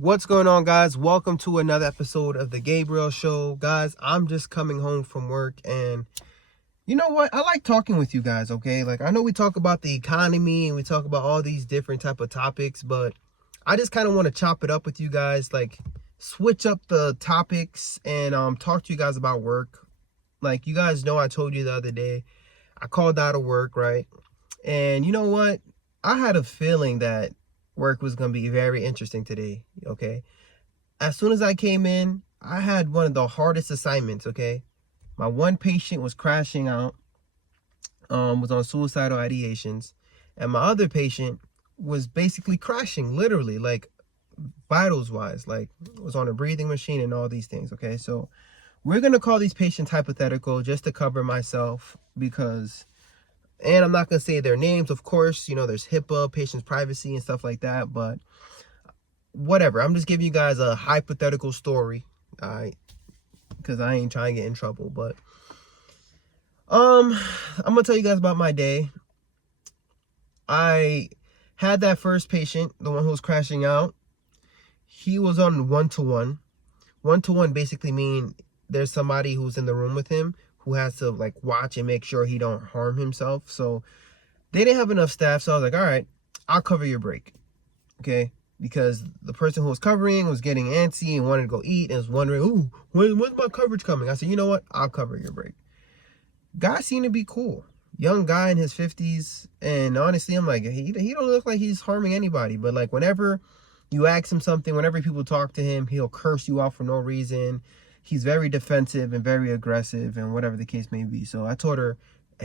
What's going on, guys? Welcome to another episode of the Gabriel Show. Guys, I'm just coming home from work, and you know what? I like talking with you guys, okay? Like, I know we talk about the economy and we talk about all these different type of topics, but I just kind of want to chop it up with you guys, like switch up the topics and talk to you guys about work. Like, you guys know I told you the other day, I called out of work, right? And you know what? I had a feeling that work was going to be very interesting today, okay? As soon as I came in, I had one of the hardest assignments, okay? My one patient was crashing out, was on suicidal ideations, and my other patient was basically crashing, literally, like vitals wise, like was on a breathing machine and all these things, okay? So we're going to call these patients hypothetical just to cover myself because, and I'm not going to say their names, of course, you know, there's HIPAA, patient's privacy and stuff like that, but whatever. I'm just giving you guys a hypothetical story, all right? Because I ain't trying to get in trouble, but I'm gonna tell you guys about my day. I had that first patient, the one who was crashing out. He was on one-to-one. One-to-one basically mean there's somebody who's in the room with him who has to like watch and make sure he don't harm himself. So they didn't have enough staff, so I was like, all right, I'll cover your break, okay? Because the person who was covering was getting antsy and wanted to go eat and was wondering, ooh, when's my coverage coming? I said, you know what? I'll cover your break. Guy seemed to be cool. Young guy in his 50s. And honestly, I'm like, he don't look like he's harming anybody. But like whenever you ask him something, whenever people talk to him, he'll curse you out for no reason. He's very defensive and very aggressive and whatever the case may be. So I told her,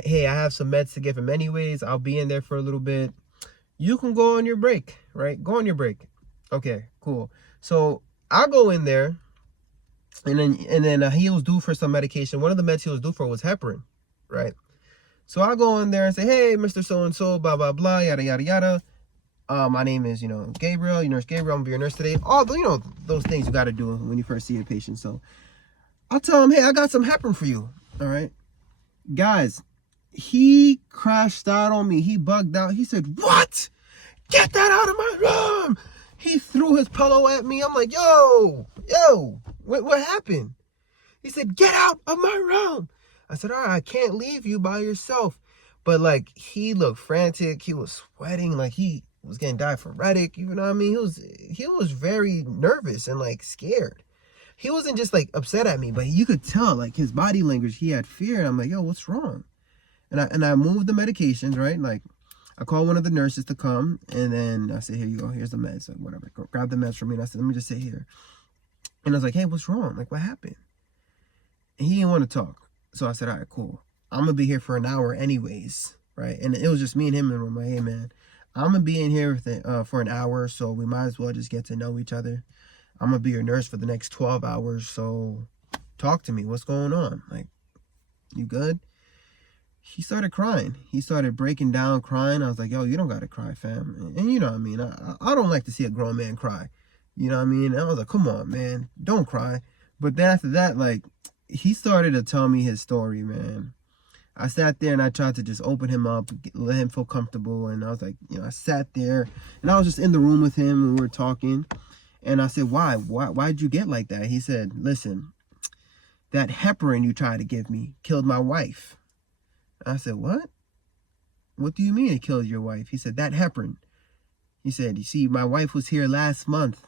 hey, I have some meds to give him anyways. I'll be in there for a little bit. You can go on your break, right? Go on your break. Okay, cool. So I'll go in there, and then he was due for some medication. One of the meds he was due for was heparin, right? So I'll go in there and say, hey, Mr. So-and-so, blah, blah, blah, yada, yada, yada. My name is, Gabriel, Nurse Gabriel. I'm gonna be your nurse today. All the, those things you got to do when you first see a patient. So I'll tell him, hey, I got some heparin for you, all right? Guys, he crashed out on me. He bugged out. He said, what? Get that out of my room. He threw his pillow at me. I'm like, yo, what happened? He said, get out of my room. I said, all right, I can't leave you by yourself. But like, he looked frantic. He was sweating. Like he was getting diaphoretic. You know what I mean? He was very nervous and like scared. He wasn't just like upset at me, but you could tell like his body language, he had fear. And I'm like, yo, what's wrong? And I moved the medications, right? Like, I called one of the nurses to come, and then I said, here you go, here's the meds, like whatever. Grab the meds for me, and I said, let me just sit here. And I was like, hey, what's wrong? Like, what happened? And he didn't want to talk. So I said, all right, cool. I'm going to be here for an hour anyways, right? And it was just me and him in the room. Like, hey, man, I'm going to be in here for an hour, so we might as well just get to know each other. I'm going to be your nurse for the next 12 hours, so talk to me. What's going on? Like, you good? He started crying. He started breaking down, crying. I was like, yo, you don't got to cry, fam. And you know what I mean? I don't like to see a grown man cry. You know what I mean? And I was like, come on, man. Don't cry. But then after that, like, he started to tell me his story, man. I sat there and I tried to just open him up, let him feel comfortable. And I was like, I sat there and I was just in the room with him and we were talking. And I said, why'd you get like that? He said, listen, that heparin you tried to give me killed my wife. I said, what? What do you mean it killed your wife? He said, that heparin. He said, you see, my wife was here last month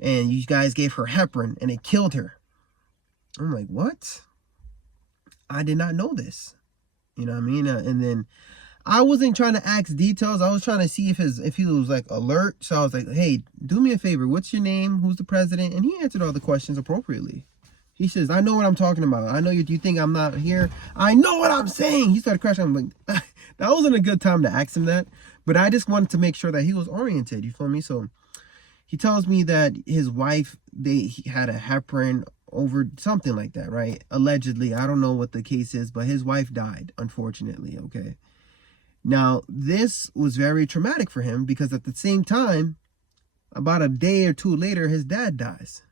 and you guys gave her heparin and it killed her. I'm like, what? I did not know this. You know what I mean? And then I wasn't trying to ask details. I was trying to see if he was like alert. So I was like, hey, do me a favor. What's your name? Who's the president? And he answered all the questions appropriately. He says, I know what I'm talking about. I know you think I'm not here. I know what I'm saying. He started crashing. I'm like, that wasn't a good time to ask him that. But I just wanted to make sure that he was oriented. You feel me? So he tells me that his wife, he had a heparin over something like that, right? Allegedly. I don't know what the case is, but his wife died, unfortunately, okay? Now, this was very traumatic for him because at the same time, about a day or two later, his dad dies.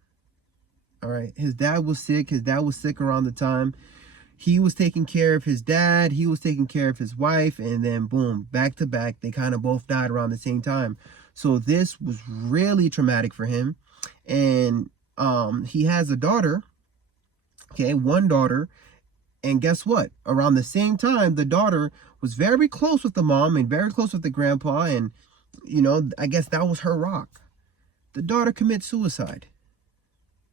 All right. His dad was sick. His dad was sick around the time. He was taking care of his dad. He was taking care of his wife. And then boom, back to back, they kind of both died around the same time. So this was really traumatic for him. And he has a daughter, okay, one daughter. And guess what? Around the same time, the daughter was very close with the mom and very close with the grandpa. And, I guess that was her rock. The daughter commits suicide.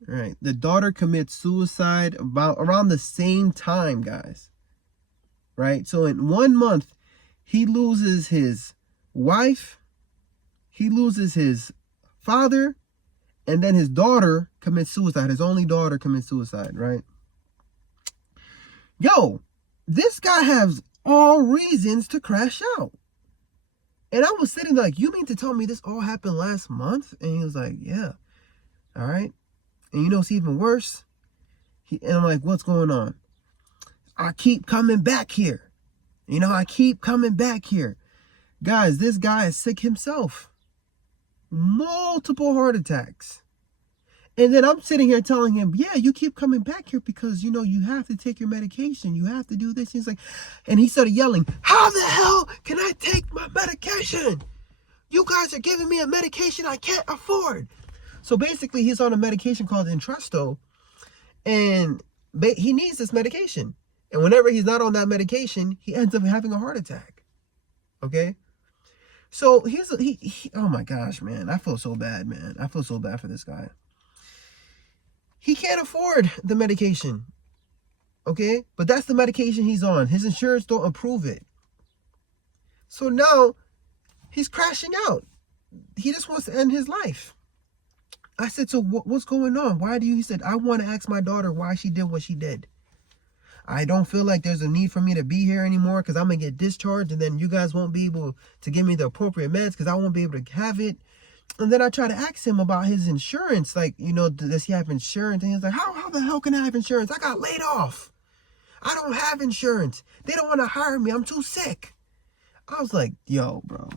All right. The daughter commits suicide around the same time, guys. Right? So in 1 month, he loses his wife, he loses his father, and then his daughter commits suicide. His only daughter commits suicide, right? Yo, this guy has all reasons to crash out. And I was sitting there like, you mean to tell me this all happened last month? And he was like, yeah. All right. And you know what's even worse? And I'm like, what's going on? I keep coming back here. I keep coming back here. Guys, this guy is sick himself. Multiple heart attacks. And then I'm sitting here telling him, yeah, you keep coming back here because, you have to take your medication. You have to do this. He's like, and he started yelling, how the hell can I take my medication? You guys are giving me a medication I can't afford. So basically, he's on a medication called Entresto, and he needs this medication. And whenever he's not on that medication, he ends up having a heart attack. Okay? So oh my gosh, man. I feel so bad, man. I feel so bad for this guy. He can't afford the medication. Okay? But that's the medication he's on. His insurance don't approve it. So now he's crashing out. He just wants to end his life. I said, so what's going on? He said, I want to ask my daughter why she did what she did. I don't feel like there's a need for me to be here anymore because I'm going to get discharged and then you guys won't be able to give me the appropriate meds because I won't be able to have it. And then I try to ask him about his insurance. Like, does he have insurance? And he's like, how the hell can I have insurance? I got laid off. I don't have insurance. They don't want to hire me. I'm too sick. I was like, yo, bro.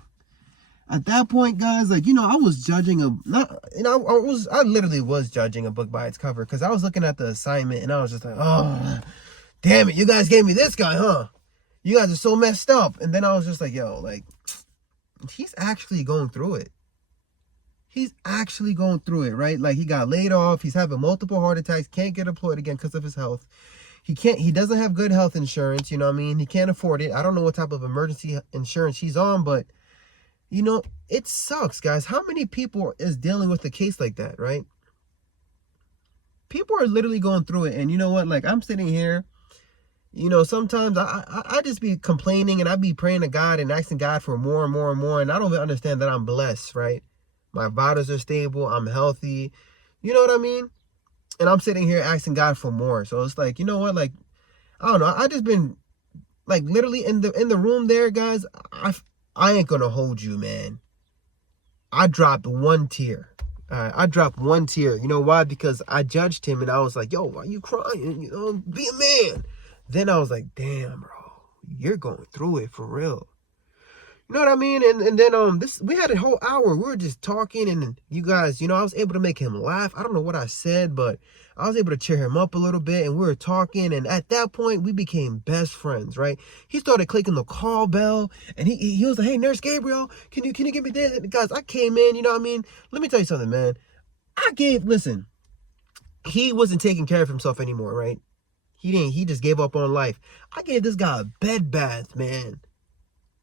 At that point, guys, like, I was judging I literally was judging a book by its cover because I was looking at the assignment and I was just like, oh, damn it, you guys gave me this guy, huh? You guys are so messed up. And then I was just like, yo, like, he's actually going through it. He's actually going through it, right? Like, he got laid off. He's having multiple heart attacks. Can't get employed again because of his health. He doesn't have good health insurance, you know what I mean? He can't afford it. I don't know what type of emergency insurance he's on, but, it sucks, guys. How many people is dealing with a case like that, right? People are literally going through it. And you know what? Like, I'm sitting here, sometimes I just be complaining and I be praying to God and asking God for more and more and more. And I don't even understand that I'm blessed, right? My vitals are stable. I'm healthy. You know what I mean? And I'm sitting here asking God for more. So it's like, you know what? Like, I don't know. I just been like literally in the room there, guys. I ain't gonna hold you, man. I dropped one tear. I dropped one tear. You know why? Because I judged him and I was like, yo, why are you crying? Be a man. Then I was like, damn, bro, you're going through it for real. You know what I mean? And then we had a whole hour. We were just talking and you guys, I was able to make him laugh. I don't know what I said, but I was able to cheer him up a little bit and we were talking. And at that point, we became best friends, right? He started clicking the call bell and he was like, hey, Nurse Gabriel, can you give me this? And guys, I came in, you know what I mean? Let me tell you something, man. Listen, he wasn't taking care of himself anymore, right? He just gave up on life. I gave this guy a bed bath, man.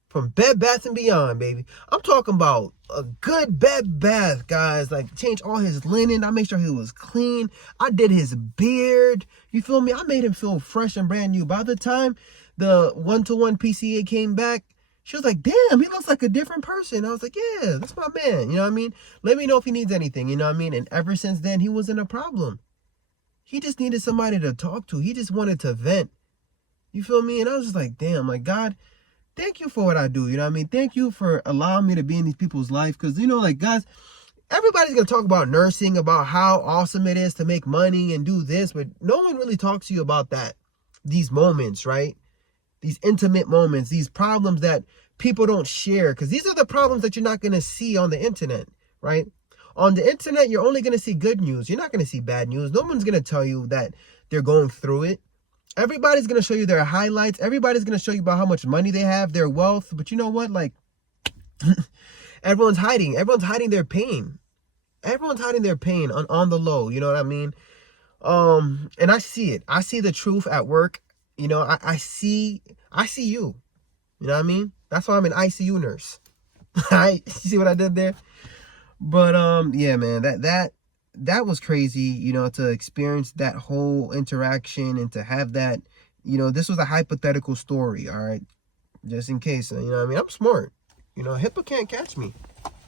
From Bed Bath & Beyond, baby. I'm talking about a good bed bath, guys. Like, change all his linen. I made sure he was clean. I did his beard. You feel me? I made him feel fresh and brand new. By the time the 1-to-1 PCA came back, she was like, damn, he looks like a different person. I was like, yeah, that's my man. You know what I mean? Let me know if he needs anything. You know what I mean? And ever since then, he wasn't a problem. He just needed somebody to talk to. He just wanted to vent. You feel me? And I was just like, damn, like, God, thank you for what I do. You know what I mean? Thank you for allowing me to be in these people's life. Because, like, guys, everybody's going to talk about nursing, about how awesome it is to make money and do this. But no one really talks to you about that. These moments, right? These intimate moments, these problems that people don't share. Because these are the problems that you're not going to see on the internet, right? On the internet, you're only going to see good news. You're not going to see bad news. No one's going to tell you that they're going through it. Everybody's going to show you their highlights. Everybody's going to show you about how much money they have, their wealth. But you know what? Like, everyone's hiding. Everyone's hiding their pain. Everyone's hiding their pain on the low. You know what I mean? And I see it. I see the truth at work. You know, I see you. You know what I mean? That's why I'm an ICU nurse. I see what I did there? But yeah, man, that was crazy, you know, to experience that whole interaction and to have that, you know, this was a hypothetical story, all right? Just in case, you know what I mean? I'm smart. You know, HIPAA can't catch me.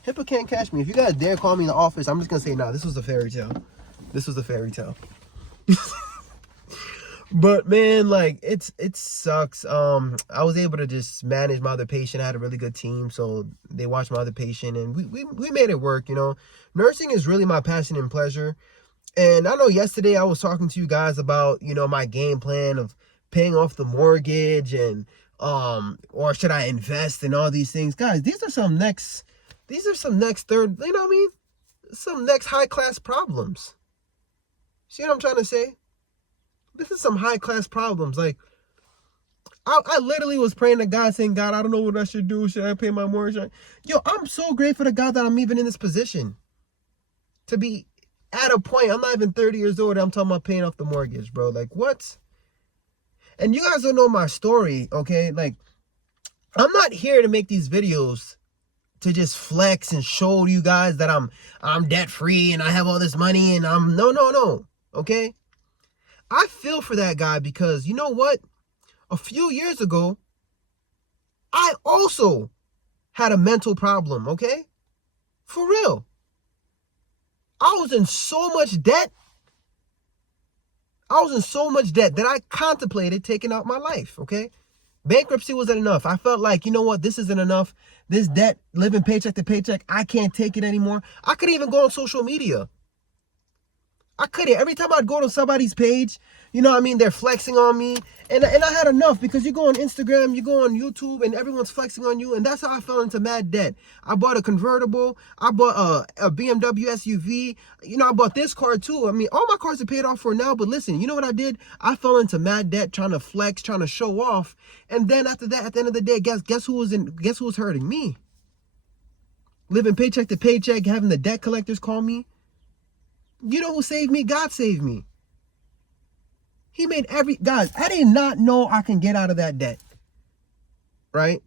HIPAA can't catch me. If you guys dare call me in the office, I'm just gonna say, nah, this was a fairy tale. This was a fairy tale. But man, like it sucks. I was able to just manage my other patient. I had a really good team, so they watched my other patient, and we made it work. You know, nursing is really my passion and pleasure. And I know yesterday I was talking to you guys about, you know, my game plan of paying off the mortgage and or should I invest in all these things, guys. These are some next third, you know what I mean? Some next high class problems. See what I'm trying to say? This is some high class problems. Like, I literally was praying to God saying, God, I don't know what I should do. Should I pay my mortgage? Yo, I'm so grateful to God that I'm even in this position. To be at a point, I'm not even 30 years old, I'm talking about paying off the mortgage, bro. Like, what? And you guys don't know my story, okay? Like, I'm not here to make these videos to just flex and show you guys that I'm debt free and I have all this money and I'm no, okay? I feel for that guy because you know what? A few years ago, I also had a mental problem, okay? For real. I was in so much debt. That I contemplated taking out my life, okay? Bankruptcy wasn't enough. I felt like, you know what? This isn't enough. This debt, living paycheck to paycheck, I can't take it anymore. I couldn't even go on social media. I couldn't. Every time I'd go to somebody's page, you know what I mean, they're flexing on me. And I had enough because you go on Instagram, you go on YouTube, and everyone's flexing on you. And that's how I fell into mad debt. I bought a convertible. I bought a BMW SUV. You know, I bought this car too. I mean, all my cars are paid off for now. But listen, you know what I did? I fell into mad debt, trying to flex, trying to show off. And then after that, at the end of the day, guess who was hurting me? Living paycheck to paycheck, having the debt collectors call me. You know who saved me? God saved me. He made guys, I did not know I can get out of that debt. Right?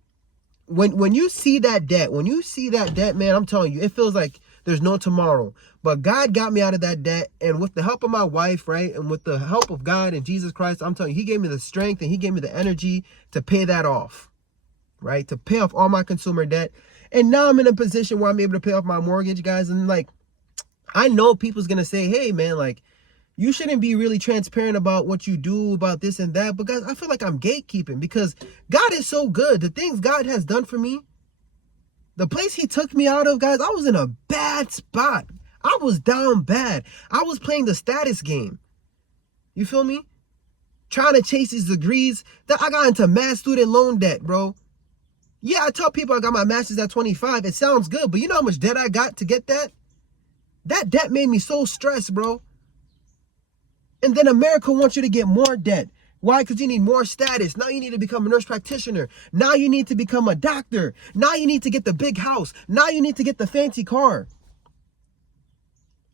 When you see that debt, man, I'm telling you, it feels like there's no tomorrow. But God got me out of that debt, and with the help of my wife, right, and with the help of God and Jesus Christ, I'm telling you, he gave me the strength and he gave me the energy to pay that off. Right? To pay off all my consumer debt. And now I'm in a position where I'm able to pay off my mortgage, guys, and like, I know people's going to say, hey, man, like, you shouldn't be really transparent about what you do, about this and that. But guys, I feel like I'm gatekeeping because God is so good. The things God has done for me, the place he took me out of, guys, I was in a bad spot. I was down bad. I was playing the status game. You feel me? Trying to chase these degrees. That I got into mass student loan debt, bro. Yeah, I tell people I got my master's at 25. It sounds good, but you know how much debt I got to get that? That debt made me so stressed, bro. And then America wants you to get more debt. Why? Because you need more status. Now you need to become a nurse practitioner. Now you need to become a doctor. Now you need to get the big house. Now you need to get the fancy car.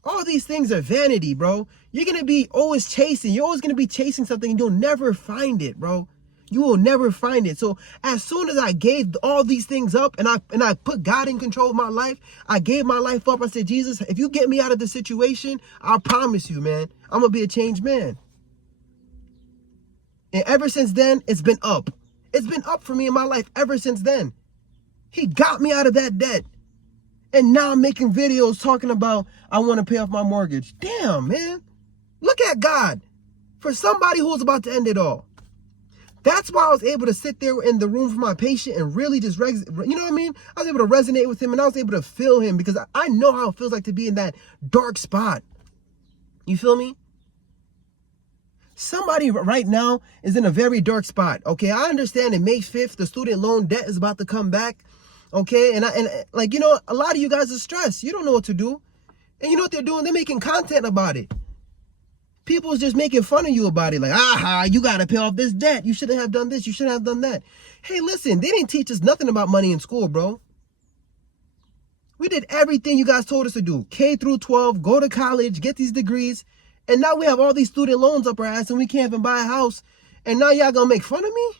All these things are vanity, bro. You're going to be always chasing. You're always going to be chasing something and you'll never find it, bro. You will never find it. So as soon as I gave all these things up and I put God in control of my life, I gave my life up. I said, Jesus, if you get me out of this situation, I promise you, man, I'm going to be a changed man. And ever since then, it's been up. It's been up for me in my life ever since then. He got me out of that debt. And now I'm making videos talking about I want to pay off my mortgage. Damn, man. Look at God. For somebody who was about to end it all. That's why I was able to sit there in the room for my patient and really just, you know what I mean? I was able to resonate with him and I was able to feel him because I know how it feels like to be in that dark spot. You feel me? Somebody right now is in a very dark spot. Okay, I understand that May 5th, the student loan debt is about to come back. Okay, and like, you know, a lot of you guys are stressed. You don't know what to do. And you know what they're doing? They're making content about it. People's just making fun of you about it. Like, aha, you got to pay off this debt. You shouldn't have done this. You shouldn't have done that. Hey, listen, they didn't teach us nothing about money in school, bro. We did everything you guys told us to do. K through 12, go to college, get these degrees. And now we have all these student loans up our ass and we can't even buy a house. And now y'all gonna make fun of me?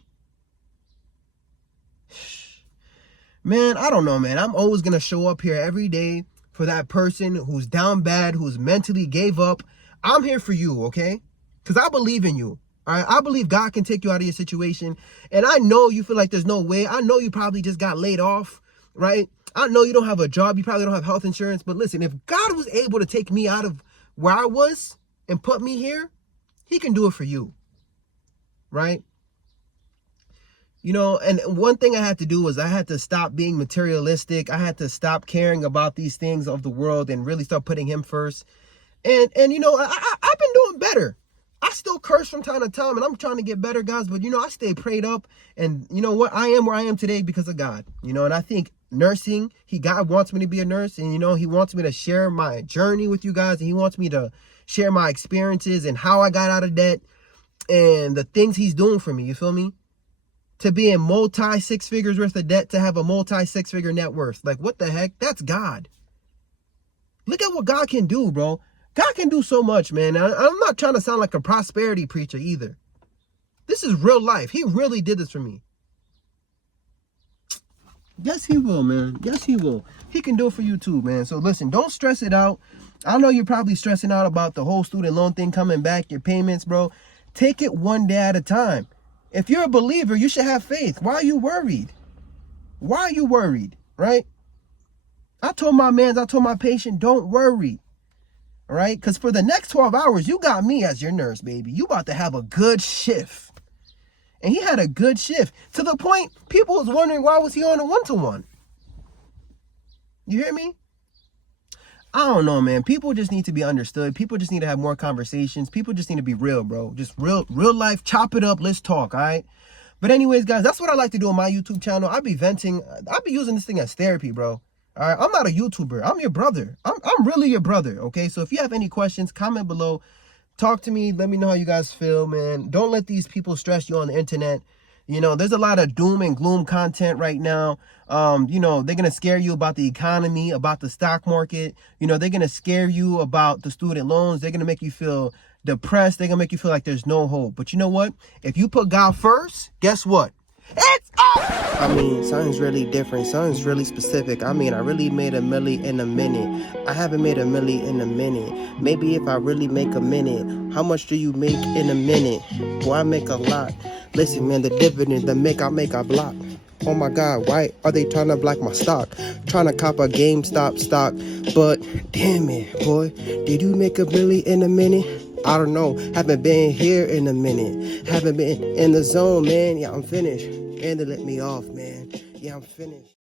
Man, I don't know, man. I'm always gonna show up here every day for that person who's down bad, who's mentally gave up. I'm here for you, okay? Because I believe in you. All right, I believe God can take you out of your situation. And I know you feel like there's no way. I know you probably just got laid off, right? I know you don't have a job. You probably don't have health insurance. But listen, if God was able to take me out of where I was and put me here, he can do it for you, right? You know, and one thing I had to do was I had to stop being materialistic. I had to stop caring about these things of the world and really start putting him first. And you know, I've been doing better. I still curse from time to time, and I'm trying to get better, guys. But, you know, I stay prayed up. And you know what? I am where I am today because of God. You know, and I think nursing, God wants me to be a nurse. And, you know, he wants me to share my journey with you guys. And he wants me to share my experiences and how I got out of debt and the things he's doing for me. You feel me? To be in multi 6 figures worth of debt, to have a multi 6 figure net worth. Like, what the heck? That's God. Look at what God can do, bro. God can do so much, man. I'm not trying to sound like a prosperity preacher either. This is real life. He really did this for me. Yes, he will, man. Yes, he will. He can do it for you too, man. So listen, don't stress it out. I know you're probably stressing out about the whole student loan thing coming back, your payments, bro. Take it one day at a time. If you're a believer, you should have faith. Why are you worried? Why are you worried, right? I told my patient, don't worry, all right? Because for the next 12 hours, you got me as your nurse, baby. You about to have a good shift. And he had a good shift to the point people was wondering why was he on a 1-to-1. You hear me? I don't know, man. People just need to be understood. People just need to have more conversations. People just need to be real, bro. Just real life. Chop it up. Let's talk, all right? But anyways, guys, that's what I like to do on my YouTube channel. I be venting. I be using this thing as therapy, bro. All right? I'm not a YouTuber. I'm your brother. I'm really your brother, okay? So if you have any questions, comment below. Talk to me. Let me know how you guys feel, man. Don't let these people stress you on the internet. You know, there's a lot of doom and gloom content right now. You know, they're going to scare you about the economy, about the stock market. You know, they're going to scare you about the student loans. They're going to make you feel depressed. They're going to make you feel like there's no hope. But you know what? If you put God first, guess what? It's up! I mean, something's really different. Something's really specific. I mean, I really made a milli in a minute. I haven't made a milli in a minute. Maybe if I really make a minute. How much do you make in a minute? Boy, I make a lot. Listen, man, the dividend, the make I block. Oh my God, why are they trying to block my stock? Trying to cop a GameStop stock. But damn it, boy, did you make a milli in a minute? I don't know. Haven't been here in a minute. Haven't been in the zone, man. Yeah, I'm finished. And they let me off, man. Yeah, I'm finished.